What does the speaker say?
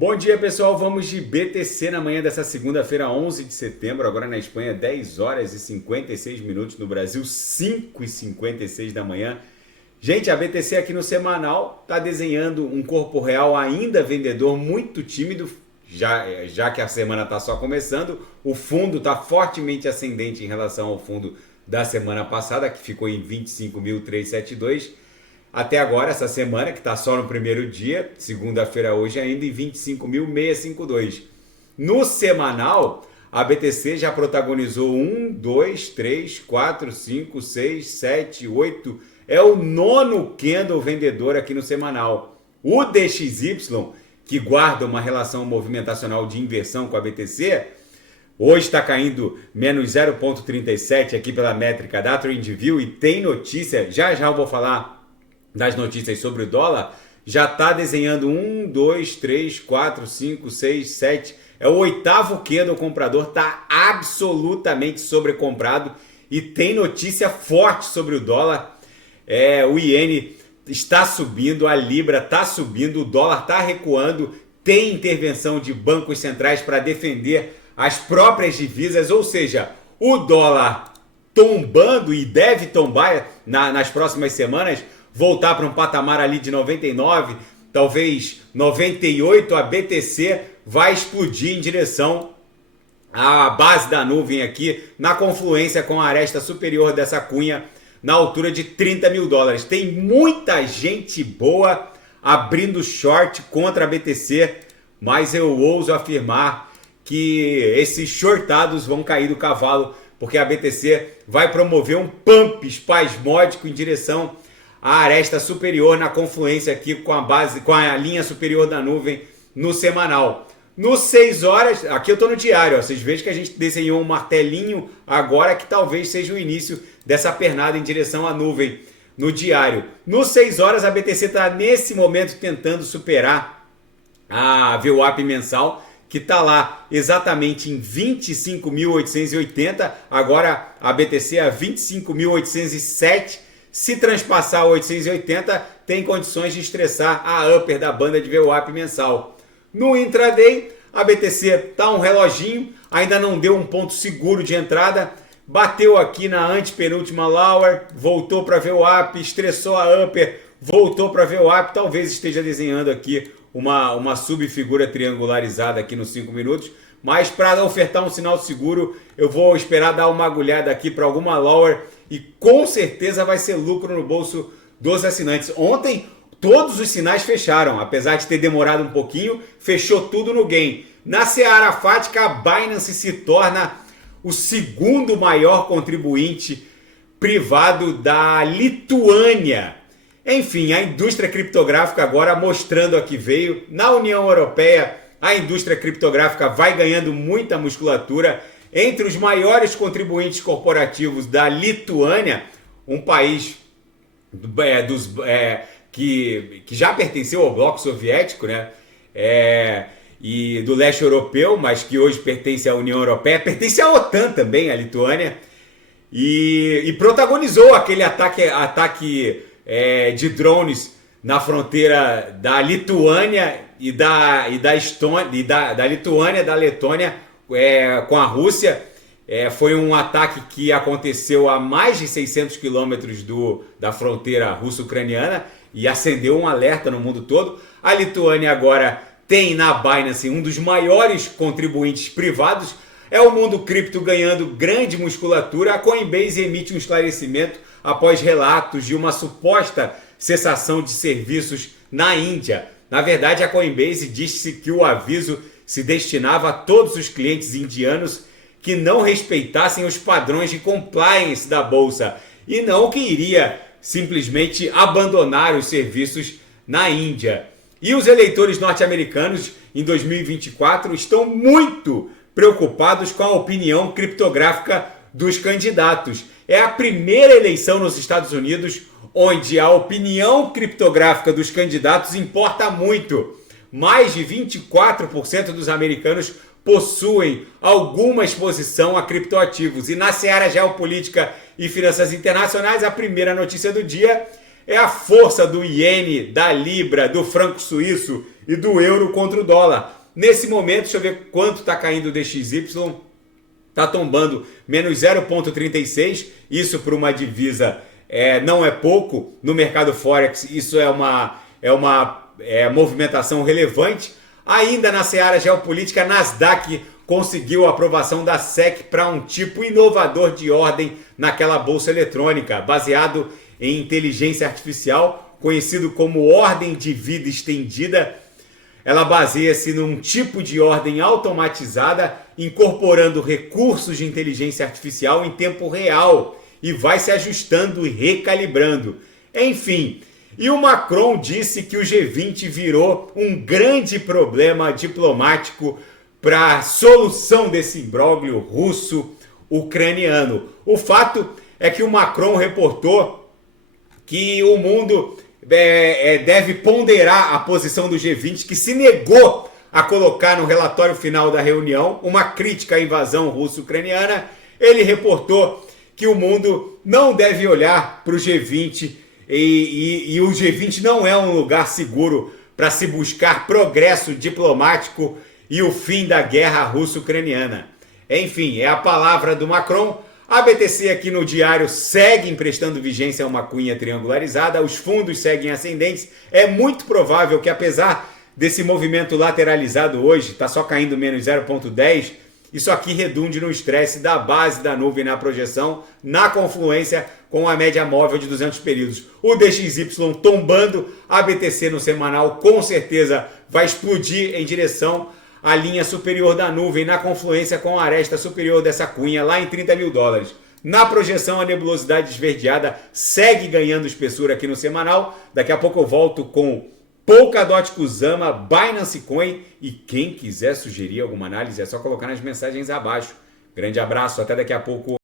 Bom dia, pessoal. Vamos de BTC na manhã dessa segunda-feira, 11 de setembro. Agora na Espanha, 10 horas e 56 minutos. No Brasil, 5 e 56 da manhã. Gente, a BTC aqui no semanal está desenhando um corpo real ainda vendedor, muito tímido, já que a semana está só começando. O fundo está fortemente ascendente em relação ao fundo da semana passada, que ficou em 25.372. Até agora, essa semana, que está só no primeiro dia, segunda-feira hoje ainda, em 25.652. No semanal, a BTC já protagonizou 1, 2, 3, 4, 5, 6, 7, 8. É o nono candle vendedor aqui no semanal. O DXY, que guarda uma relação movimentacional de inversão com a BTC, hoje está caindo menos 0,37 aqui pela métrica da TradingView e tem notícia, já eu vou falar das notícias sobre o dólar, já está desenhando 1, 2, 3, 4, 5, 6, 7, é o oitavo candle comprador, está absolutamente sobrecomprado e tem notícia forte sobre o dólar. O iene está subindo, a libra está subindo, o dólar está recuando, tem intervenção de bancos centrais para defender as próprias divisas, ou seja, o dólar tombando e deve tombar nas próximas semanas, voltar para um patamar ali de 99, talvez 98, a BTC vai explodir em direção à base da nuvem aqui, na confluência com a aresta superior dessa cunha, na altura de 30 mil dólares. Tem muita gente boa abrindo short contra a BTC, mas eu ouso afirmar que esses shortados vão cair do cavalo, porque a BTC vai promover um pump espasmódico em direção à aresta superior na confluência aqui com a linha superior da nuvem no semanal. Nos 6 horas, aqui eu estou no diário, ó, vocês vejam que a gente desenhou um martelinho agora que talvez seja o início dessa pernada em direção à nuvem no diário. Nos 6 horas a BTC está nesse momento tentando superar a VWAP mensal, que está lá exatamente em 25.880, agora a BTC a 25.807, se transpassar 880 tem condições de estressar a upper da banda de VWAP mensal. No intraday, a BTC está um reloginho, ainda não deu um ponto seguro de entrada, bateu aqui na antepenúltima lower, voltou para VWAP, estressou a upper, voltou para VWAP, talvez esteja desenhando aqui uma subfigura triangularizada aqui nos 5 minutos, mas para ofertar um sinal seguro, eu vou esperar dar uma agulhada aqui para alguma lower e com certeza vai ser lucro no bolso dos assinantes. Ontem todos os sinais fecharam, apesar de ter demorado um pouquinho, fechou tudo no gain. Na seara fática, a Binance se torna o segundo maior contribuinte privado da Lituânia. Enfim, a indústria criptográfica agora mostrando a que veio. Na União Europeia, a indústria criptográfica vai ganhando muita musculatura. Entre os maiores contribuintes corporativos da Lituânia, um país que já pertenceu ao bloco soviético, né? E do leste europeu, mas que hoje pertence à União Europeia, pertence à OTAN também, a Lituânia, e protagonizou aquele ataque de drones na fronteira da Lituânia e da Estônia, da Lituânia, da Letônia, com a Rússia. Foi um ataque que aconteceu a mais de 600 quilômetros da fronteira russo-ucraniana e acendeu um alerta no mundo todo. A Lituânia agora tem na Binance um dos maiores contribuintes privados. É o mundo cripto ganhando grande musculatura. A Coinbase emite um esclarecimento após relatos de uma suposta cessação de serviços na Índia. Na verdade, a Coinbase disse que o aviso se destinava a todos os clientes indianos que não respeitassem os padrões de compliance da bolsa e não que iria simplesmente abandonar os serviços na Índia. E os eleitores norte-americanos em 2024 estão muito preocupados com a opinião criptográfica dos candidatos. É a primeira eleição nos Estados Unidos onde a opinião criptográfica dos candidatos importa muito. Mais de 24% dos americanos possuem alguma exposição a criptoativos. E na seara geopolítica e finanças internacionais, a primeira notícia do dia é a força do iene, da libra, do franco suíço e do euro contra o dólar. Nesse momento, deixa eu ver quanto está caindo o DXY. Está tombando menos 0,36. Isso para uma divisa não é pouco. No mercado Forex, isso é uma movimentação relevante. Ainda na seara geopolítica, Nasdaq conseguiu a aprovação da SEC para um tipo inovador de ordem naquela bolsa eletrônica, baseado em inteligência artificial, conhecido como ordem de vida estendida. Ela baseia-se num tipo de ordem automatizada, incorporando recursos de inteligência artificial em tempo real e vai se ajustando e recalibrando. Enfim, e o Macron disse que o G20 virou um grande problema diplomático para a solução desse imbróglio russo-ucraniano. O fato é que o Macron reportou que o mundo deve ponderar a posição do G20, que se negou a colocar no relatório final da reunião uma crítica à invasão russo-ucraniana. Ele reportou que o mundo não deve olhar para o G20 e o G20 não é um lugar seguro para se buscar progresso diplomático e o fim da guerra russo-ucraniana. Enfim, é a palavra do Macron. A BTC aqui no diário segue emprestando vigência a uma cunha triangularizada, os fundos seguem ascendentes. É muito provável que, apesar desse movimento lateralizado hoje, está só caindo menos 0,10, isso aqui redunde no estresse da base da nuvem na projeção, na confluência com a média móvel de 200 períodos. O DXY tombando, a BTC no semanal com certeza vai explodir em direção a linha superior da nuvem na confluência com a aresta superior dessa cunha lá em 30 mil dólares. Na projeção, a nebulosidade esverdeada segue ganhando espessura aqui no semanal. Daqui a pouco eu volto com Polkadot, Kusama, Binance Coin e quem quiser sugerir alguma análise é só colocar nas mensagens abaixo. Grande abraço, até daqui a pouco.